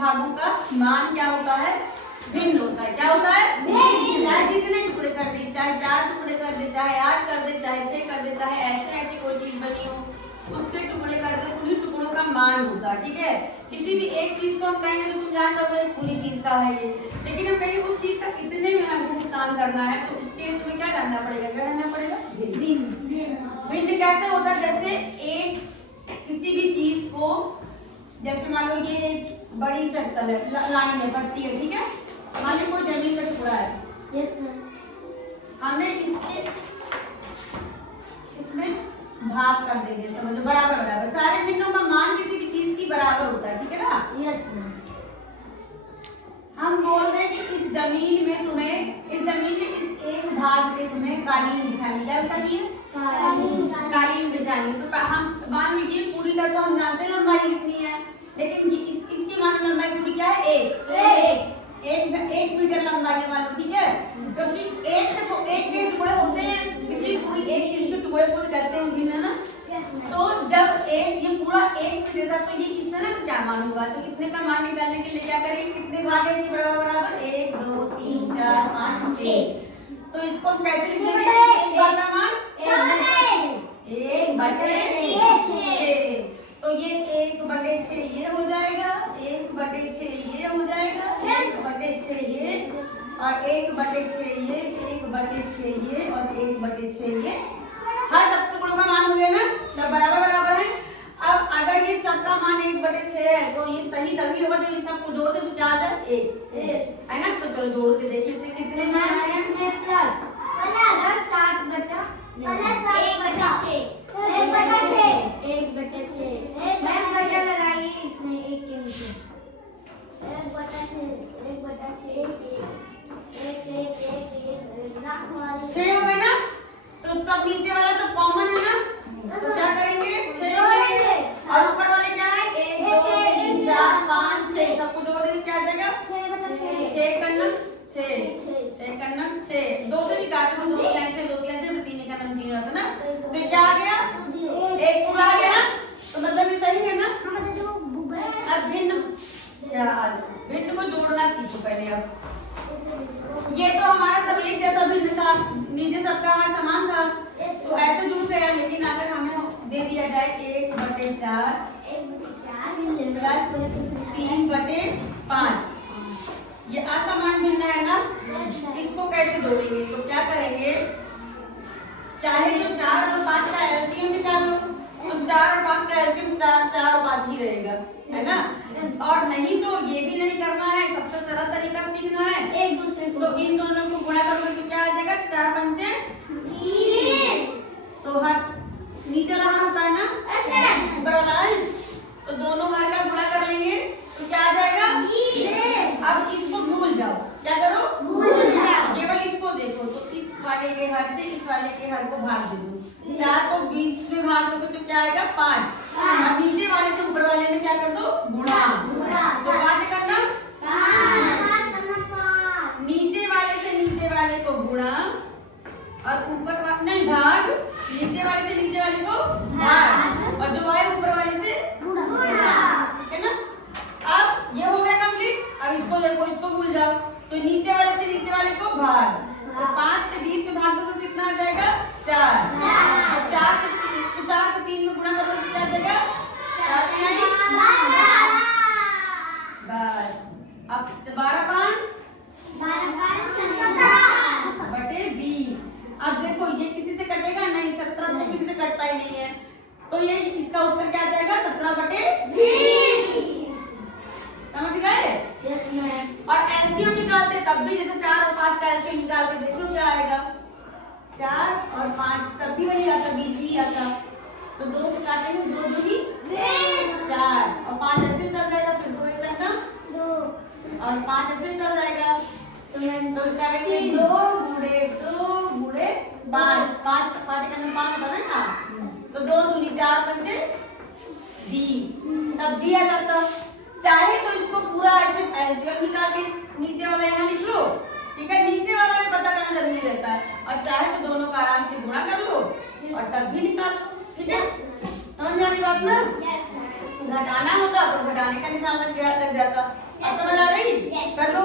भागों का मान क्या होता है, भिन्न होता है। क्या होता है, चाहे कितने टुकड़े कर दे, चाहे 4 टुकड़े कर दे, चाहे 8 कर दे, चाहे 6 कर दे, चाहे ऐसे ऐसी कोई चीज बनी हो उसके टुकड़े कर दे, उन्हीं टुकड़ों का मान होता है। ठीक है, किसी भी एक चीज को हम कहेंगे तो तुम जान जाओगे पूरी चीज का है ये, लेकिन हम कहेंगे उस चीज का इतने में हमको नुकसान करना है तो उसके लिए तुम्हें क्या करना पड़ेगा, क्या करना पड़ेगा, भिन्न। कैसे होता है, जैसे एक किसी भी चीज को, जैसे मान लो ये एक बड़ी सर्कल है, लाइन है, पट्टी है, ठीक है, मान लो कोई जमीन का टुकड़ा है, हमें इसमें भाग कर देंगे, समझ लो बराबर बराबर, सारे भिन्नों का मान किसी भी चीज की बराबर होता है। ठीक है ना, हम बोल रहे हैं कि इस जमीन में इस एक भाग पे तुम्हें कालीन बिछानी, क्या बिछानी है, कालीन बिछानी। तो हम मान लीजिए पूरी लंबाई तो हम जानते हैं लंबाई कितनी है, लेकिन इसकी मान लंबाई पूरी क्या है, एक मीटर लंबाई है मान लो, ठीक है, क्योंकि एक के टुकड़े होते हैं, किसी पूरी एक चीज के टुकड़े को कहते हैं भिन्न ना। तो जब ये पूरा 1 मीटर था तो ये इतना ना क्या मान होगा, तो इतने का मान निकालने के लिए क्या करेंगे, कितने भाग है इसके बराबर, 1 2 3 4 5 6। तो इसको हम कैसे लिखेंगे, एक भाग का मान 1/6। तो ये 1/6 ये हो जाएगा, 1/6 ये हो जाएगा, 1/6 ये और 1/6 ये, 1/6 ये और 1/6 ये। हाँ, सब टुकड़ों का मान हो गया ना, सब बराबर बराबर है। अब अगर ये सबका मान 1/6 है तो ये सही तभी होगा जब ये सबको जोड़ दे तो क्या आ जाए, 1 है ना। तो चलो जोड़ के देखिए कितने मान आए हैं, प्लस 6 हो गए ना। तो सब नीचे वाला सब कॉमन है ना, तो क्या करेंगे 6 और ऊपर वाले क्या है 1 2 3 4 5 6, सबको जोड़ देंगे क्या आ जाएगा 6 कन्नम 6 2 से भी काटो तो 2 लाइन से 2 लाइन से 3 कन्नम 3 होता ना। तो क्या आ गया, एक पूरा आ गया, तो मतलब ये सही है ना। अब भिन्न को जोड़ना सीखो पहले। अब ये तो हमारा सब एक जैसा भिन्न था, नीचे सबका हर समान था तो ऐसे जुड़ गया, लेकिन अगर हमें दे दिया जाए 1/4 प्लस 3/5, ये असमान भिन्न है ना, इसको कैसे जोड़ेंगे, तो क्या करेंगे, चाहे तो 4 और 5 का एलसीएम निकालो, तो 4 और 5 का एलसीएम 4 और 5 ही रहेगा, है ना। और नहीं तो ये भी नहीं करना है, सबसे सरल तरीका सीखना है, एक दूसरे को, तो इन दोनों को गुणा करोगे तो क्या आ जाएगा 4 पंचे 20। तो हर नीचे वाला हर होता है ना, ऊपर वाला है, तो दोनों हर का गुणा कर लेंगे तो क्या आ जाएगा 20। अब इसको भूल जाओ, क्या करो भूल जाओ, केवल इसको देखो, तो इस वाले के हर से इस वाले के हर को भाग दे दो, 4 को 20 में भाग दो तो क्या आएगा 5, और नीचे वाले से ऊपर वाले में क्या कर दो गुणा, तो 5 करना, नीचे वाले से नीचे वाले को गुणा और ऊपर वाले नहीं भाग, नीचे वाले से नीचे वाले को भाग और जो आए ऊपर वाले से गुणा, ठीक है ना। अब ये हो गया कंप्लीट। अब इसको देखो, इसको भूल जाओ, तो नीचे वाले से नीचे वाले को भाग, तो 5 से 20 में भाग दो तो कितना आ जाएगा 4, और 4 से 3 में गुणा करोगे तो क्या आ जाएगा 4 के नहीं बस। अब 12/5 बटे 20। अब देखो ये किसी से कटेगा नहीं, 17 तो किसी से कटता ही नहीं है, तो ये इसका उत्तर क्या आ जाएगा 17/20। समझ गए। और एलसीएम निकालते तब भी जैसे 4 और 5 का एलसीएम निकाल के देख लो क्या आएगा, 4 और 5 तब भी वही आता, 20 ही आता, तो 2 से काटेंगे 2 दूनी 4 और 5 ऐसे उतर जाएगा, फिर 2 एक करना 2 और 5 ऐसे उतर जाएगा, तो करेंगे 2 गुणे 5 5 का 5 बना ना, तो 2 दूनी 4 पंचे 20, तब भी आ जाता। चाहे तो इसको पूरा ऐसे एलसीएम निकाल के नीचे वाला यहाँ लिख लो, ठीक है, नीचे वाला भी पता करना जरूरी रहता है, और चाहे तो दोनों का आराम से गुणा कर लो और तब भी निकाल लो, ठीक है। समझ में आ रही बात ना। घटाना होता तो घटाने का निशान लग जाता। अब समझ आ रही? कर लो।